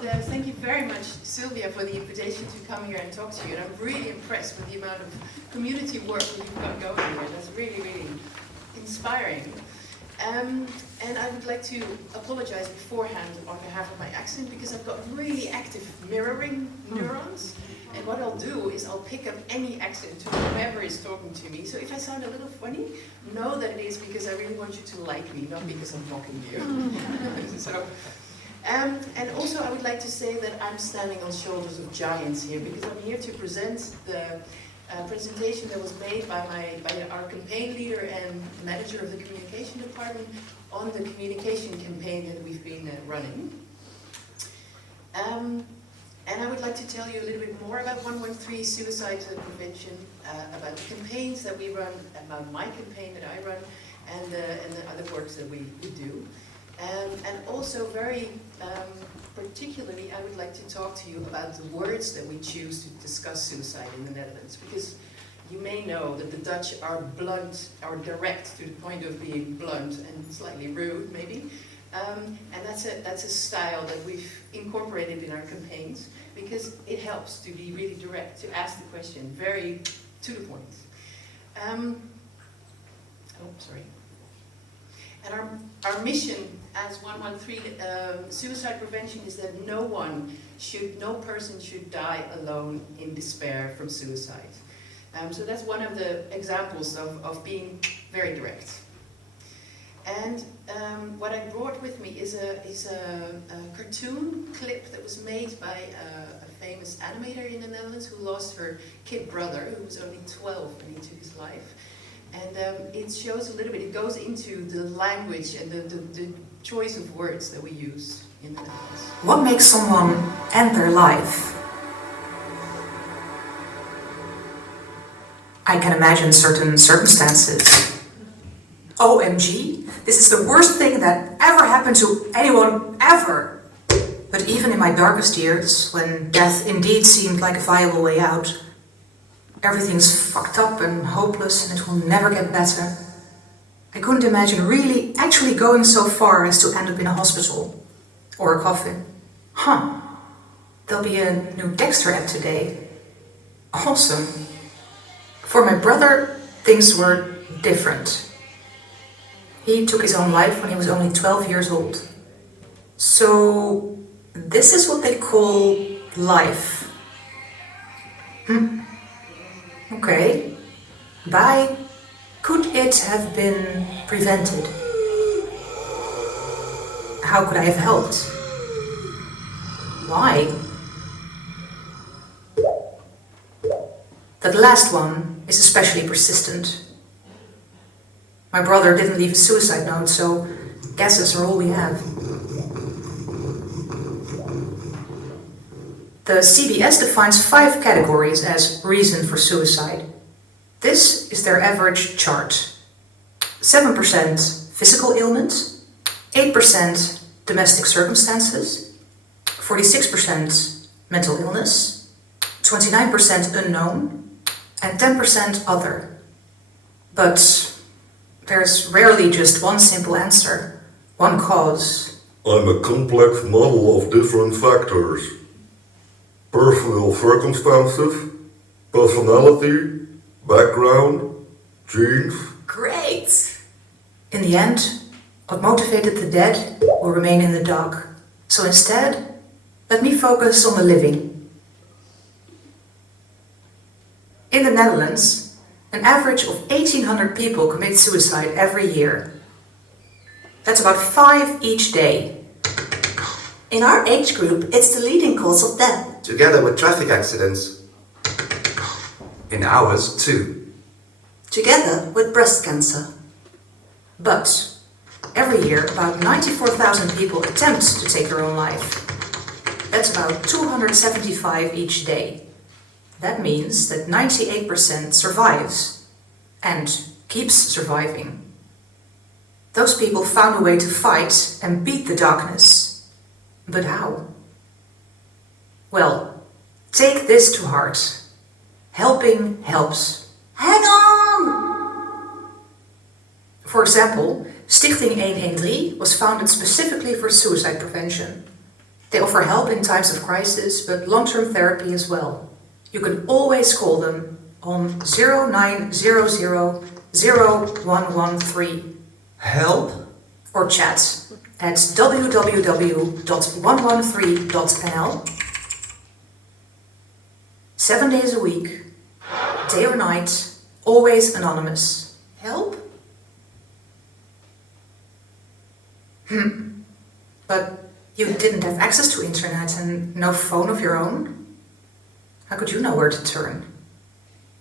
Thank you very much, Sylvia, for the invitation to come here and talk to you. And I'm really impressed with the amount of community work that you've got going here. That's really, really inspiring. And I would like to apologize beforehand on behalf of my accent, because I've got really active mirroring neurons. And what I'll do is I'll pick up any accent to whoever is talking to me. So if I sound a little funny, know that it is because I really want you to like me, not because I'm mocking you. And also I would like to say that I'm standing on shoulders of giants here, because I'm here to present the presentation that was made by our campaign leader and manager of the communication department on the communication campaign that we've been running. And I would like to tell you a little bit more about 113 suicide prevention, about the campaigns that we run, about my campaign that I run, and the other works that we do. And also very particularly, I would like to talk to you about the words that we choose to discuss suicide in the Netherlands, because you may know that the Dutch are blunt, or direct to the point of being blunt and slightly rude, maybe. And that's a style that we've incorporated in our campaigns, because it helps to be really direct, to ask the question very to the point. And our mission as 113 suicide prevention is that no person should die alone in despair from suicide. So that's one of the examples of being very direct. And what I brought with me is a cartoon clip that was made by a famous animator in the Netherlands who lost her kid brother, who was only 12 when he took his life. And it shows a little bit, it goes into the language and the choice of words that we use in the Netherlands. What makes someone end their life? I can imagine certain circumstances. OMG, this is the worst thing that ever happened to anyone ever. But even in my darkest years, when death indeed seemed like a viable way out, everything's fucked up and hopeless and it will never get better, I couldn't imagine really actually going so far as to end up in a hospital or a coffin. There'll be a new Dexter app today. Awesome. For my brother, things were different. He took his own life when he was only 12 years old. So, this is what they call life. Okay. Bye. Could it have been prevented? How could I have helped? Why? That last one is especially persistent. My brother didn't leave a suicide note, so guesses are all we have. The CBS defines 5 categories as reason for suicide. This is their average chart. 7% physical ailment, 8% domestic circumstances, 46% mental illness, 29% unknown, and 10% other. But there's rarely just one simple answer, one cause. I'm a complex model of different factors. Personal circumstances, personality, background, genes. Great! In the end, what motivated the dead will remain in the dark. So instead, let me focus on the living. In the Netherlands, an average of 1,800 people commit suicide every year. That's about 5 each day. In our age group, it's the leading cause of death. Together with traffic accidents. In ours too. Together with breast cancer. But every year, about 94,000 people attempt to take their own life. That's about 275 each day. That means that 98% survives and keeps surviving. Those people found a way to fight and beat the darkness. But how? Well, take this to heart. Helping helps. Hang on! For example, Stichting 113 was founded specifically for suicide prevention. They offer help in times of crisis, but long-term therapy as well. You can always call them on 0900 0113. Help? Or chat at www.113.nl. 7 days a week, day or night, always anonymous. Help? But you didn't have access to internet and no phone of your own? How could you know where to turn?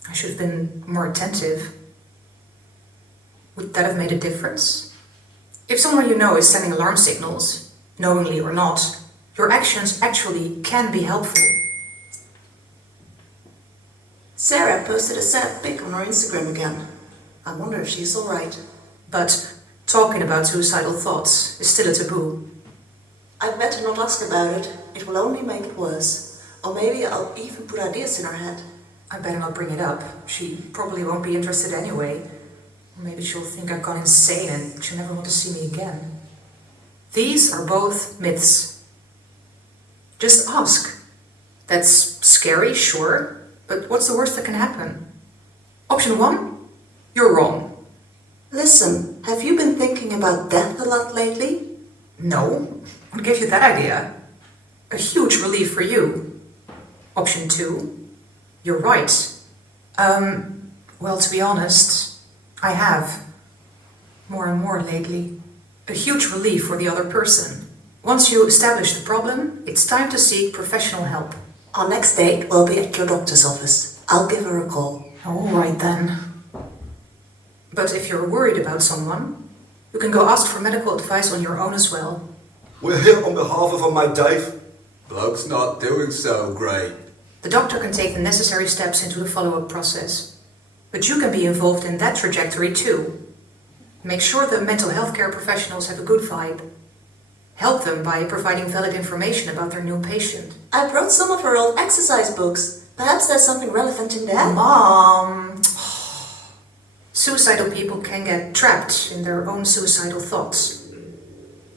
I should have been more attentive. Would that have made a difference? If someone you know is sending alarm signals, knowingly or not, your actions actually can be helpful. Sarah posted a sad pic on her Instagram again. I wonder if she's alright. But talking about suicidal thoughts is still a taboo. I'd better not ask about it. It will only make it worse. Or maybe I'll even put ideas in her head. I better not bring it up. She probably won't be interested anyway. Or maybe she'll think I've gone insane and she'll never want to see me again. These are both myths. Just ask. That's scary, sure, but what's the worst that can happen? Option 1? You're wrong. Listen, have you been thinking about death a lot lately? No. What gave you that idea? A huge relief for you. Option 2? You're right. Well, to be honest, I have. More and more lately. A huge relief for the other person. Once you establish the problem, it's time to seek professional help. Our next date will be at your doctor's office. I'll give her a call. All right then. But if you're worried about someone, you can go ask for medical advice on your own as well. We're here on behalf of my Dave. Bloke's not doing so great. The doctor can take the necessary steps into the follow-up process. But you can be involved in that trajectory too. Make sure the mental health care professionals have a good vibe. Help them by providing valid information about their new patient. I brought some of her old exercise books. Perhaps there's something relevant in there. Mom! Suicidal people can get trapped in their own suicidal thoughts.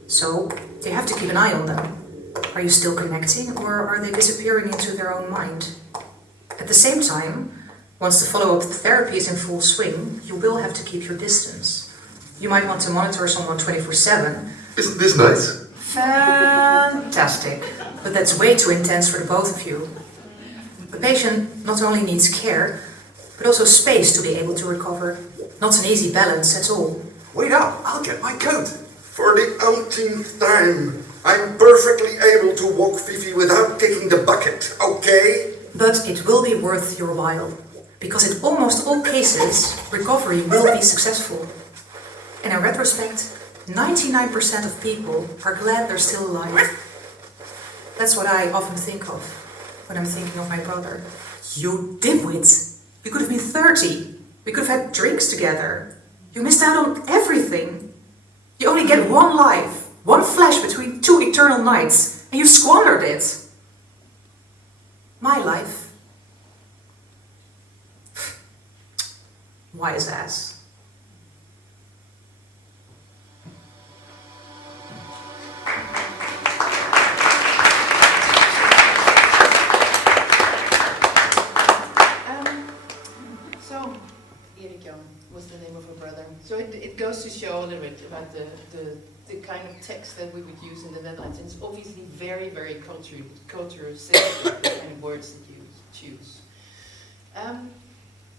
So, you have to keep an eye on them. Are you still connecting, or are they disappearing into their own mind? At the same time, once the follow-up therapy is in full swing, you will have to keep your distance. You might want to monitor someone 24/7. Isn't this nice? Fantastic. But that's way too intense for the both of you. The patient not only needs care, but also space to be able to recover. Not an easy balance at all. Wait up, I'll get my coat. For the umpteenth time, I'm perfectly able to walk Fifi without kicking the bucket, okay? But it will be worth your while, because in almost all cases, recovery will be successful. And in retrospect, 99% of people are glad they're still alive. That's what I often think of when I'm thinking of my brother. You dimwit! You could have been 30. We could have had drinks together. You missed out on everything. You only get one life, one flash between two eternal nights, and you squandered it. My life. Wise ass. Was the name of her brother. So it goes to show a little bit about the kind of text that we would use in the Netherlands. And it's obviously very, very culture sensitive, the kind of words that you choose.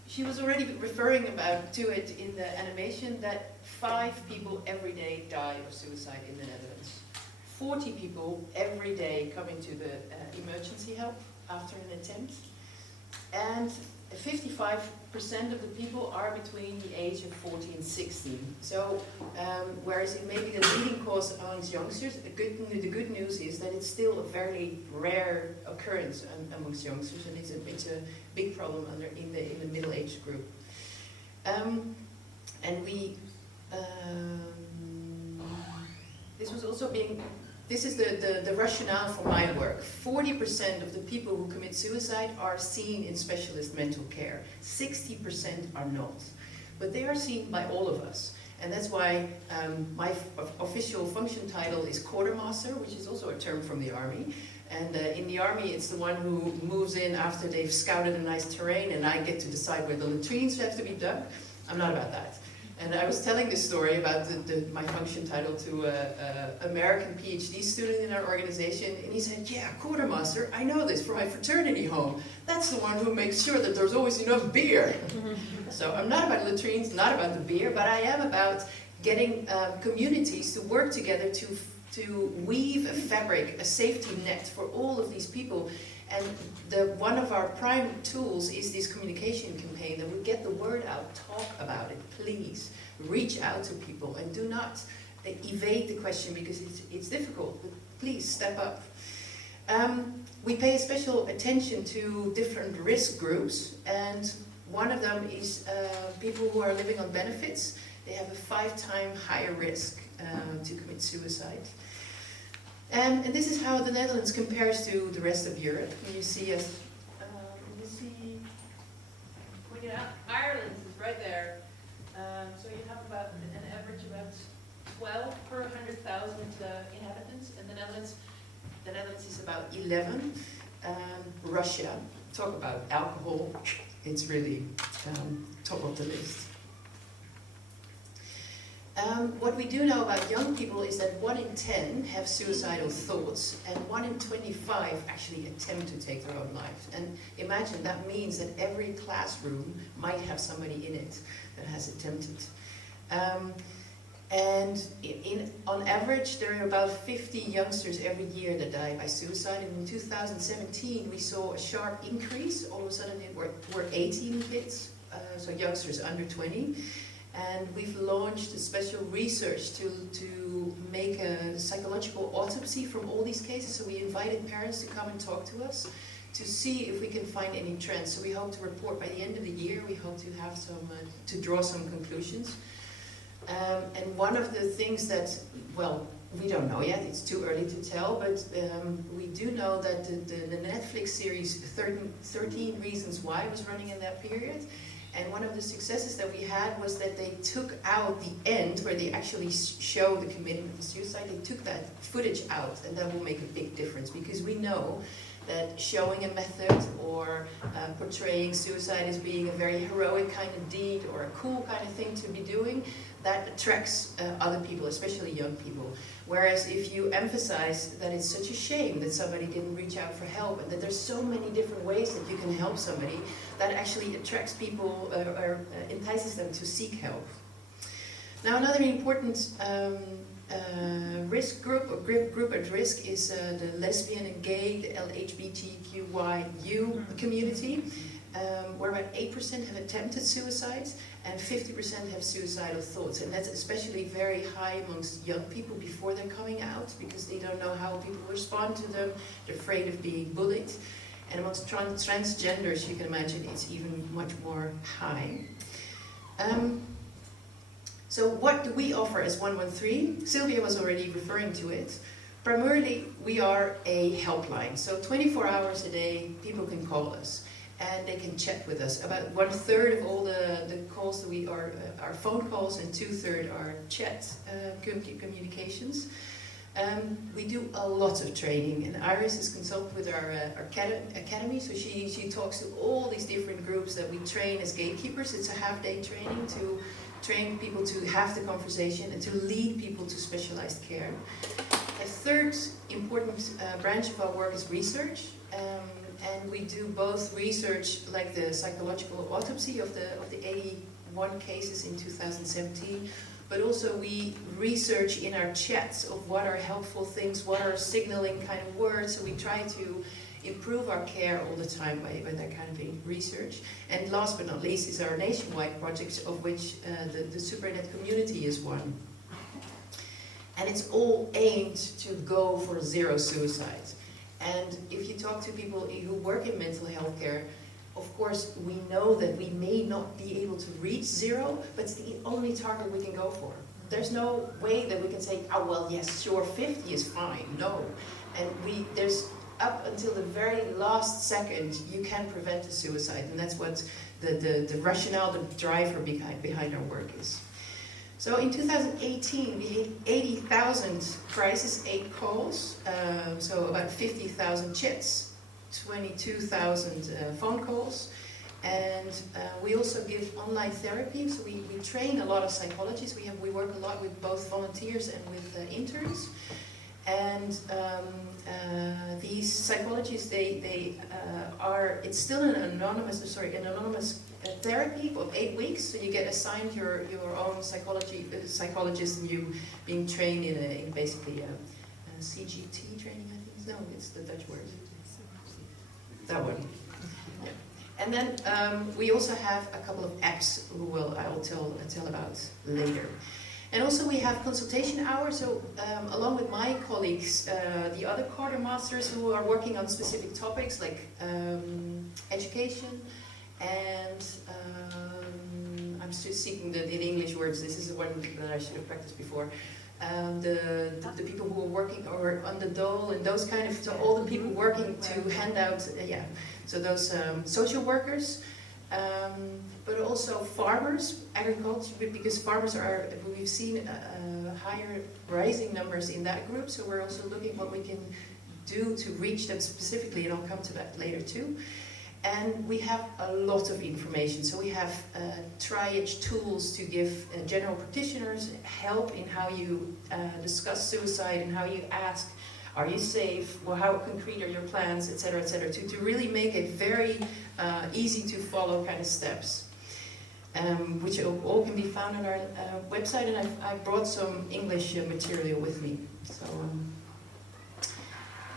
She was already referring to it in the animation that 5 people every day die of suicide in the Netherlands. 40 people every day come into the emergency help after an attempt. And 55% of the people are between the age of 40 and 60. So, whereas it may be the leading cause amongst youngsters, the good news is that it's still a very rare occurrence amongst youngsters, and it's a big problem in the middle-aged group. And we this is the rationale for my work. 40% of the people who commit suicide are seen in specialist mental care. 60% are not. But they are seen by all of us. And that's why my official function title is quartermaster, which is also a term from the army. And in the army, it's the one who moves in after they've scouted a nice terrain, and I get to decide where the latrines have to be dug. I'm not about that. And I was telling this story about my function title to an American PhD student in our organization, and he said, yeah, quartermaster, I know this from my fraternity home. That's the one who makes sure that there's always enough beer. So I'm not about latrines, not about the beer, but I am about getting communities to work together to weave a fabric, a safety net for all of these people. And one of our prime tools is this communication campaign, that we get the word out, talk about it, please. Reach out to people and do not evade the question because it's difficult, but please step up. We pay special attention to different risk groups, and one of them is people who are living on benefits. They have a 5-time higher risk to commit suicide. And this is how the Netherlands compares to the rest of Europe. You see us, pointed out, Ireland is right there. So you have about an average about 12 per 100,000 inhabitants. in the Netherlands is about 11. Russia, talk about alcohol, it's really top of the list. What we do know about young people is that 1 in 10 have suicidal thoughts, and 1 in 25 actually attempt to take their own lives. And imagine that means that every classroom might have somebody in it that has attempted. And on average, there are about 50 youngsters every year that die by suicide. And in 2017, we saw a sharp increase. All of a sudden, it were 18 hits, so youngsters under 20. And we've launched a special research to make a psychological autopsy from all these cases. So we invited parents to come and talk to us to see if we can find any trends. So we hope to report by the end of the year. We hope to have to draw some conclusions. And one of the things that, well, we don't know yet, it's too early to tell, but we do know that the Netflix series 13 Reasons Why was running in that period. And one of the successes that we had was that they took out the end where they actually show the committing of the suicide. They took that footage out, and that will make a big difference, because we know that showing a method or portraying suicide as being a very heroic kind of deed or a cool kind of thing to be doing, that attracts other people, especially young people. Whereas if you emphasize that it's such a shame that somebody didn't reach out for help, and that there's so many different ways that you can help somebody, that actually attracts people or entices them to seek help. Now, another important risk group, or group at risk, is the lesbian and gay, the LGBTQIU community, where about 8% have attempted suicide and 50% have suicidal thoughts. And that's especially very high amongst young people before they're coming out, because they don't know how people respond to them, they're afraid of being bullied. And amongst transgenders, you can imagine it's even much more high. So what do we offer as 113? Sylvia was already referring to it. Primarily, we are a helpline. So 24 hours a day, people can call us and they can chat with us. About 1/3 of all the calls that we are phone calls, and 2/3 are chat communications. We do a lot of training, and Aras is consulted with our academy, so she talks to all these different groups that we train as gatekeepers. It's a half-day training to train people to have the conversation and to lead people to specialized care. A third important branch of our work is research, and we do both research like the psychological autopsy of the 81 cases in 2017, but also we research in our chats of what are helpful things, what are signaling kind of words, so we try to improve our care all the time by that kind of research. And last but not least is our nationwide projects, of which the Supranet Community is one. And it's all aimed to go for zero suicide. And if you talk to people who work in mental health care, of course we know that we may not be able to reach zero, but it's the only target we can go for. There's no way that we can say, oh well, yes, sure, 50 is fine. No. And there's up until the very last second, you can prevent a suicide, and that's what the rationale, the driver behind our work is. So in 2018, we had 80,000 crisis aid calls, so about 50,000 chats, 22,000 phone calls, and we also give online therapy. So we train a lot of psychologists. We work a lot with both volunteers and with interns. And these psychologists, it's still an anonymous therapy of 8 weeks. So you get assigned your own psychologist, and you being trained in basically a CGT training, I think. No, it's the Dutch word. That one. Yeah. And then we also have a couple of apps I will tell about later. And also we have consultation hours, so along with my colleagues, the other quartermasters who are working on specific topics like education and I'm still seeking the English words, this is the one that I should have practiced before. The people who are working or on the dole and those kind of, so all the people working to hand out, so those social workers, but also farmers, agriculture, because farmers we've seen higher rising numbers in that group, so we're also looking what we can do to reach them specifically, and I'll come to that later too. And we have a lot of information, so we have triage tools to give general practitioners help in how you discuss suicide and how you ask, are you safe? Well, how concrete are your plans, etc., etc., to really make it very easy to follow kind of steps, which all can be found on our website, and I brought some English material with me. So,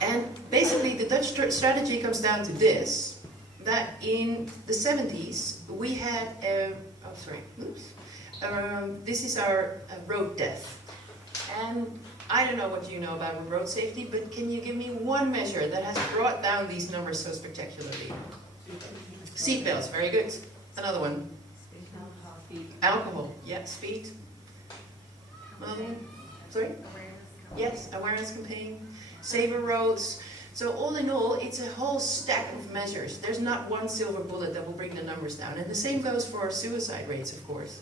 and basically the Dutch strategy comes down to this, that in the 70s we had, this is our road death. And I don't know what you know about road safety, but can you give me one measure that has brought down these numbers so spectacularly? Seatbelts, very good. Another one. Alcohol, yeah, speed. Sorry? Yes, awareness campaign. Safer roads. So all in all, it's a whole stack of measures. There's not one silver bullet that will bring the numbers down. And the same goes for our suicide rates, of course.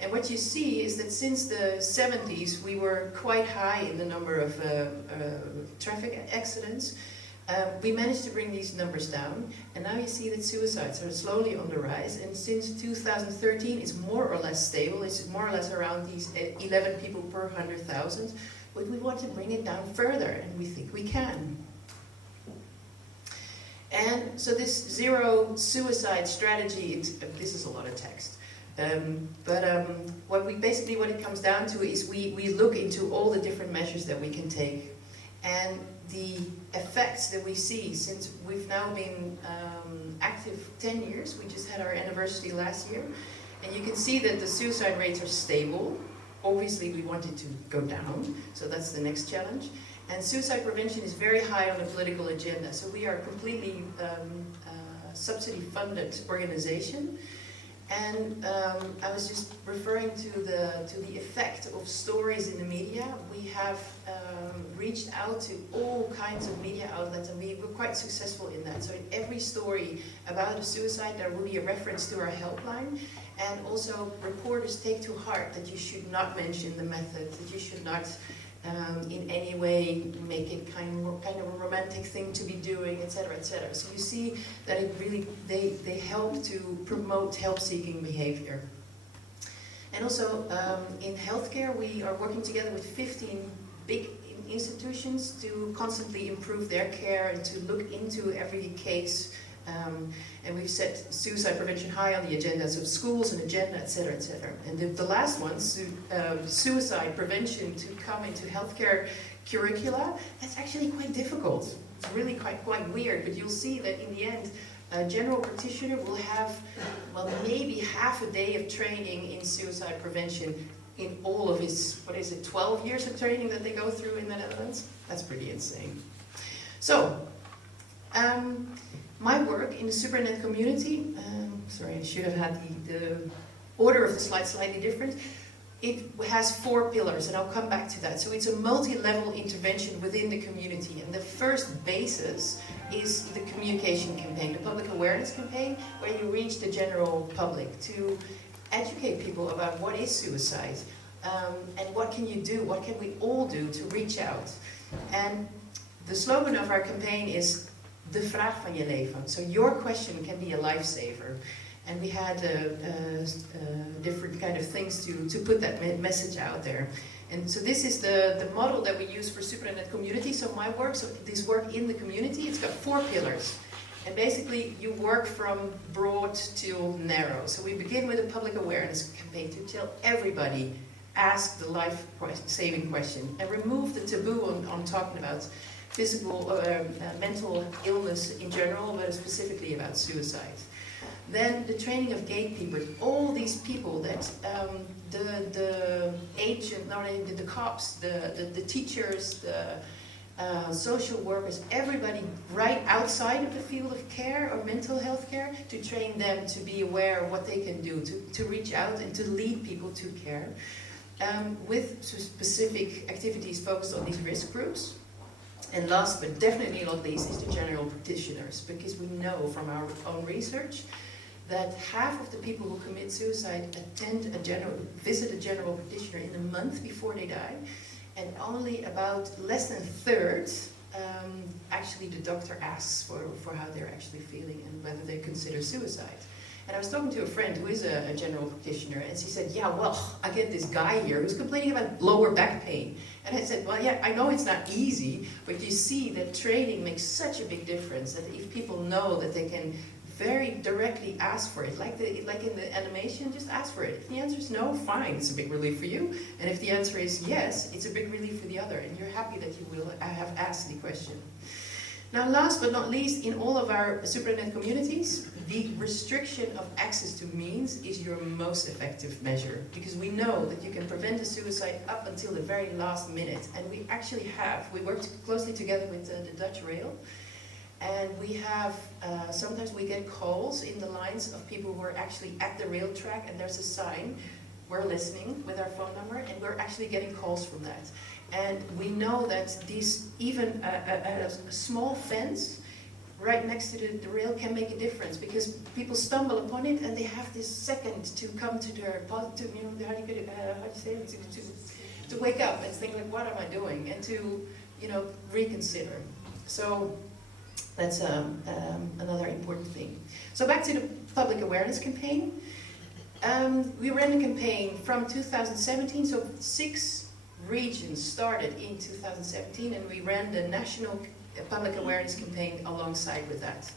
And what you see is that since the 70s, we were quite high in the number of traffic accidents. We managed to bring these numbers down, and now you see that suicides are slowly on the rise, and since 2013 it's more or less stable. It's more or less around these 11 people per 100,000, but we want to bring it down further, and we think we can. And so this zero suicide strategy, this is a lot of text. What it comes down to is we look into all the different measures that we can take, and the effects that we see since we've now been active 10 years. We just had our anniversary last year, and you can see that the suicide rates are stable. Obviously we want it to go down, so that's the next challenge. And suicide prevention is very high on the political agenda, so we are a completely subsidy-funded organization. And I was just referring to the effect of stories in the media. We have reached out to all kinds of media outlets, and we were quite successful in that. So in every story about a suicide, there will be a reference to our helpline. And also reporters take to heart that you should not mention the method, that you should not in any way make it kind of a romantic thing to be doing, etc., etc. So you see that it really, they help to promote help-seeking behavior. And also in healthcare, we are working together with 15 big institutions to constantly improve their care and to look into every case. And we've set suicide prevention high on the agenda, so schools and agenda, etc., etc. And the last one, suicide prevention to come into healthcare curricula, that's actually quite difficult. It's really quite weird, but you'll see that in the end, a general practitioner will have, well, maybe half a day of training in suicide prevention in all of his, 12 years of training that they go through in the Netherlands? That's pretty insane. So, my work in the Supranet Community, sorry, I should have had the order of the slide slightly different. It has 4 pillars, and I'll come back to that. So it's a multi-level intervention within the community, and the first basis is the communication campaign, the public awareness campaign, where you reach the general public to educate people about what is suicide, And what can you do? What can we all do to reach out? And the slogan of our campaign is de vraag van je leven. So your question can be a lifesaver. And we had different kind of things to put that message out there. And so this is the model that we use for Supranet Community. So my work, so this work in the community, it's got 4 pillars. And basically you work from broad to narrow. So we begin with a public awareness campaign to tell everybody, ask the life-saving question and remove the taboo on talking about physical, mental illness in general, but specifically about suicide. Then the training of gatekeepers, all these people that the agent, the cops, the teachers, the social workers, everybody right outside of the field of care or mental health care, to train them to be aware of what they can do, to reach out and to lead people to care, with specific activities focused on these risk groups. And last but definitely not least is the general practitioners, because we know from our own research that half of the people who commit suicide visit a general practitioner in the month before they die, and only about less than a third actually the doctor asks for how they're actually feeling and whether they consider suicide. And I was talking to a friend who is a general practitioner, and she said, yeah, well, I get this guy here who's complaining about lower back pain. And I said, well, yeah, I know it's not easy, but you see that training makes such a big difference, that if people know that they can very directly ask for it, like in the animation, just ask for it. If the answer is no, fine, it's a big relief for you. And if the answer is yes, it's a big relief for the other, and you're happy that you will have asked the question. Now, last but not least, in all of our Supranet communities, the restriction of access to means is your most effective measure, because we know that you can prevent a suicide up until the very last minute. And we actually we worked closely together with the Dutch Rail, and we have, sometimes we get calls in the lines of people who are actually at the rail track, and there's a sign, we're listening with our phone number, and we're actually getting calls from that. And we know that even a small fence right next to the rail can make a difference, because people stumble upon it and they have this second to come to their positive, to wake up and think like, what am I doing? And to, reconsider. So that's another important thing. So back to the public awareness campaign. We ran a campaign from 2017, so 6 regions started in 2017, and we ran the national public awareness campaign alongside with that.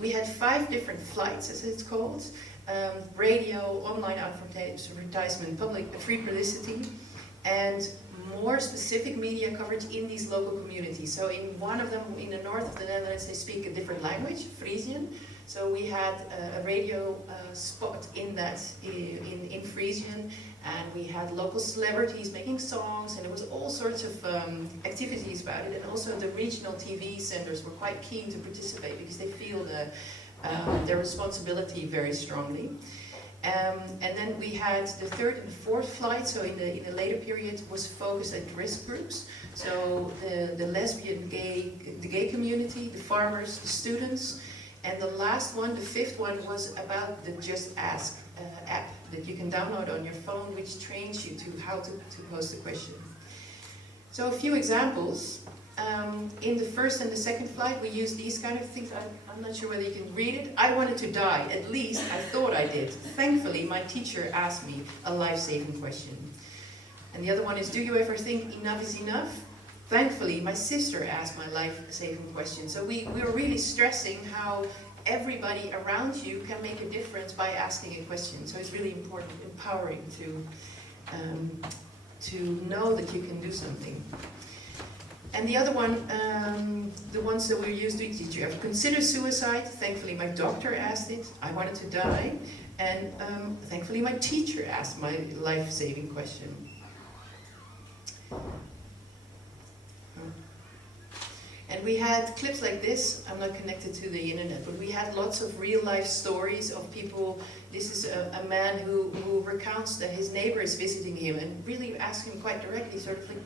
We had 5 different flights, as it's called: radio, online advertisement, free publicity, and more specific media coverage in these local communities. So in one of them, in the north of the Netherlands, they speak a different language, Frisian. So we had a radio spot in that, in Frisian, and we had local celebrities making songs, and there was all sorts of activities about it. And also the regional TV centers were quite keen to participate, because they feel their responsibility very strongly. And then we had the 3rd and 4th flight, so in the later period, was focused at risk groups. So the lesbian, the gay community, the farmers, the students. And the last one, the 5th one, was about the Just Ask app that you can download on your phone, which trains you to how to pose the question. So a few examples. In the 1st and the 2nd flight, we used these kind of things. I'm not sure whether you can read it. I wanted to die. At least I thought I did. Thankfully, my teacher asked me a life-saving question. And the other one is, do you ever think enough is enough? Thankfully, my sister asked my life-saving question. So we were really stressing how everybody around you can make a difference by asking a question. So it's really important, empowering to know that you can do something. And the other one, the ones that we used to teach you, have considered suicide. Thankfully, my doctor asked it. I wanted to die. And thankfully, my teacher asked my life-saving question. And we had clips like this. I'm not connected to the internet, but we had lots of real-life stories of people. This is a man who recounts that his neighbor is visiting him and really asks him quite directly, sort of like,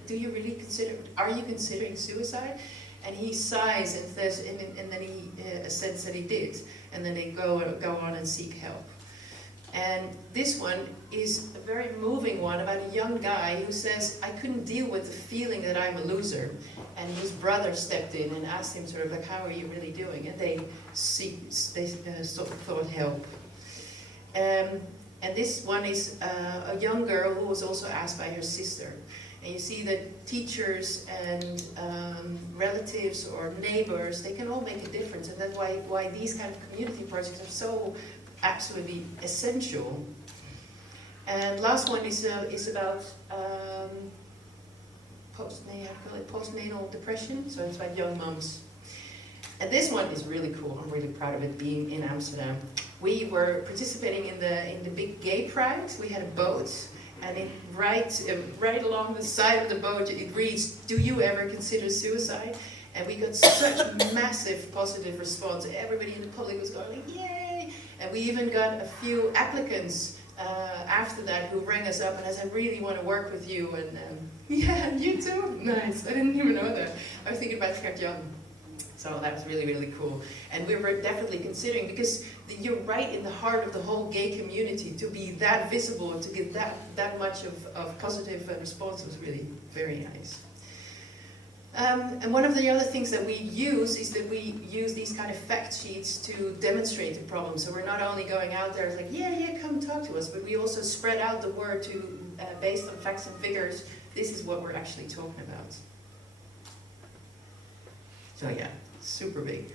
are you considering suicide? And he sighs and says, and then he says that he did. And then they go on and seek help. And this one is a very moving one about a young guy who says, I couldn't deal with the feeling that I'm a loser. And his brother stepped in and asked him sort of like, how are you really doing? And they sort of thought help. And this one is a young girl who was also asked by her sister. And you see that teachers and relatives or neighbors, they can all make a difference. And that's why these kind of community projects are so absolutely essential. And last one is about postnatal depression. So it's about young mums. And this one is really cool. I'm really proud of it being in Amsterdam. We were participating in the big gay pride. We had a boat. And right along the side of the boat, it reads, do you ever consider suicide? And we got such massive positive response. Everybody in the public was going like, yay! And we even got a few applicants after that who rang us up and said, I really want to work with you. And yeah, you too? Nice. I didn't even know that. I was thinking about Gert-Jan. So that was really, really cool. And we were definitely considering, because you're right in the heart of the whole gay community, to be that visible and to get that much of positive response was really very nice. And one of the other things that we use is that we use these kind of fact sheets to demonstrate the problem. So we're not only going out there like, yeah, come talk to us, but we also spread out the word to, based on facts and figures, this is what we're actually talking about. So yeah, super big.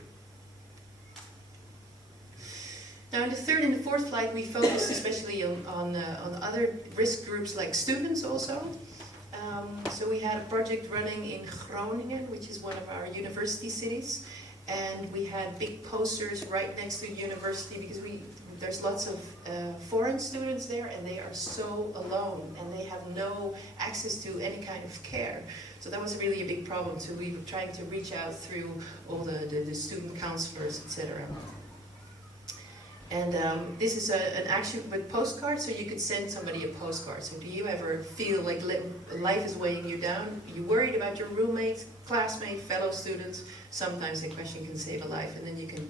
Now in the third and the fourth flight, we focused especially on other risk groups like students also. So we had a project running in Chrónáin, which is one of our university cities, and we had big posters right next to the university because there's lots of foreign students there, and they are so alone, and they have no access to any kind of care. So that was really a big problem. So we were trying to reach out through all the student counselors, etc. And this is an action with postcards, so you could send somebody a postcard. So do you ever feel like life is weighing you down? You're worried about your roommate, classmate, fellow students? Sometimes a question can save a life, and then you can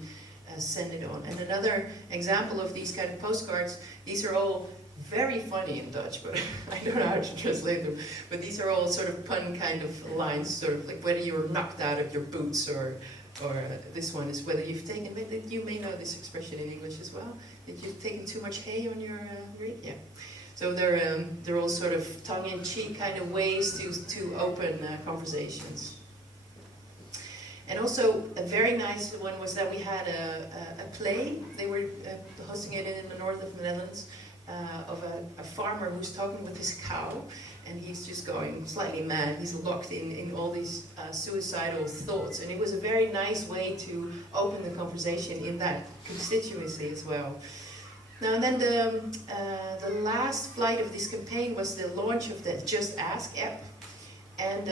send it on. And another example of these kind of postcards, these are all very funny in Dutch, but I don't know how to translate them. But these are all sort of pun kind of lines, sort of like whether you're knocked out of your boots, or this one is whether you've taken, you may know this expression in English as well, that you've taken too much hay on your reed. Yeah. So they're all sort of tongue-in-cheek kind of ways to open conversations. And also a very nice one was that we had a play. They were hosting it in the north of the Netherlands, of a farmer who's talking with his cow, and he's just going slightly mad. He's locked in all these suicidal thoughts, and it was a very nice way to open the conversation in that constituency as well. Now and then the last flight of this campaign was the launch of the Just Ask app, and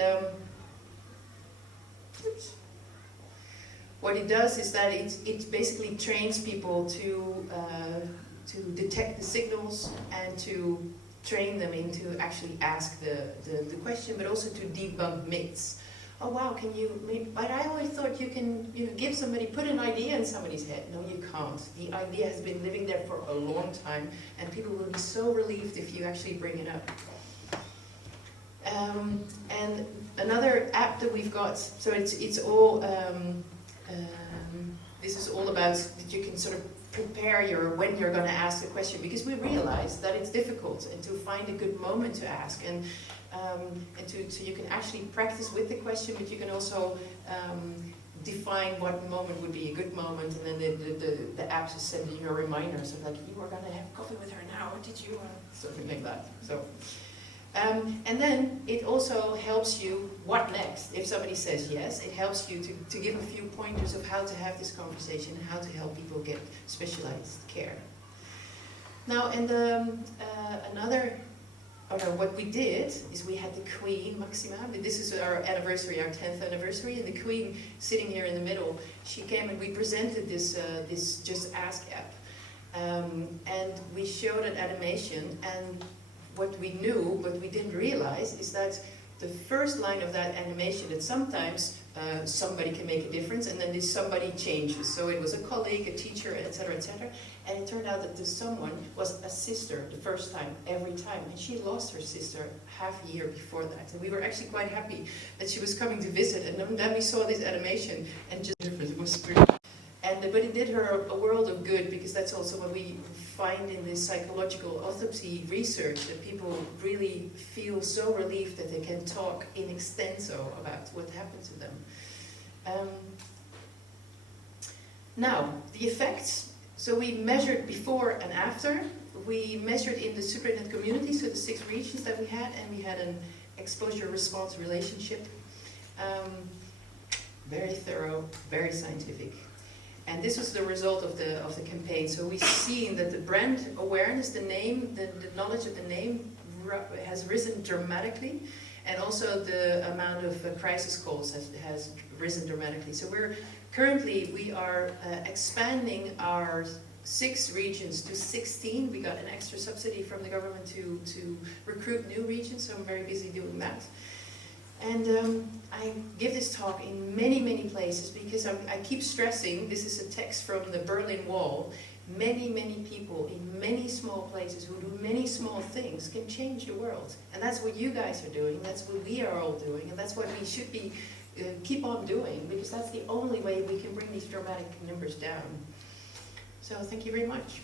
what it does is that it basically trains people to detect the signals and to train them into actually ask the question, but also to debunk myths. Oh wow, but I always thought you can give somebody, put an idea in somebody's head. No, you can't. The idea has been living there for a long time, and people will be so relieved if you actually bring it up. And another app that we've got, so it's all, this is all about that you can sort of prepare when you're going to ask the question, because we realize that it's difficult, and to find a good moment to ask, and so you can actually practice with the question, but you can also define what moment would be a good moment, and then the apps is sending you a reminder, so like, you are going to have coffee with her now, did you? Something like that. So. And then it also helps you, what next? If somebody says yes, it helps you to give a few pointers of how to have this conversation and how to help people get specialized care. Now, and what we did is we had the Queen, Maxima, this is our anniversary, our 10th anniversary, and the Queen sitting here in the middle, she came and we presented this Just Ask app. And we showed an animation, and what we knew, but we didn't realize, is that the first line of that animation that sometimes somebody can make a difference, and then this somebody changes. So it was a colleague, a teacher, etc., etc. And it turned out that this someone was a sister the first time, every time. And she lost her sister half a year before that. And we were actually quite happy that she was coming to visit. And then we saw this animation and just it was pretty. But it did her a world of good, because that's also what we find in this psychological autopsy research, that people really feel so relieved that they can talk in extenso about what happened to them. Now, the effects. So we measured before and after. We measured in the Supranet Community, so the 6 regions that we had, and we had an exposure-response relationship. Very thorough, very scientific. And this was the result of the campaign. So we've seen that the brand awareness, the name, the knowledge of the name has risen dramatically, and also the amount of crisis calls has risen dramatically. So we are expanding our 6 regions to 16. We got an extra subsidy from the government to recruit new regions, so I'm very busy doing that. And I give this talk in many, many places, because I keep stressing, this is a text from the Berlin Wall, many, many people in many small places who do many small things can change the world. And that's what you guys are doing, that's what we are all doing, and that's what we should be keep on doing, because that's the only way we can bring these dramatic numbers down. So thank you very much.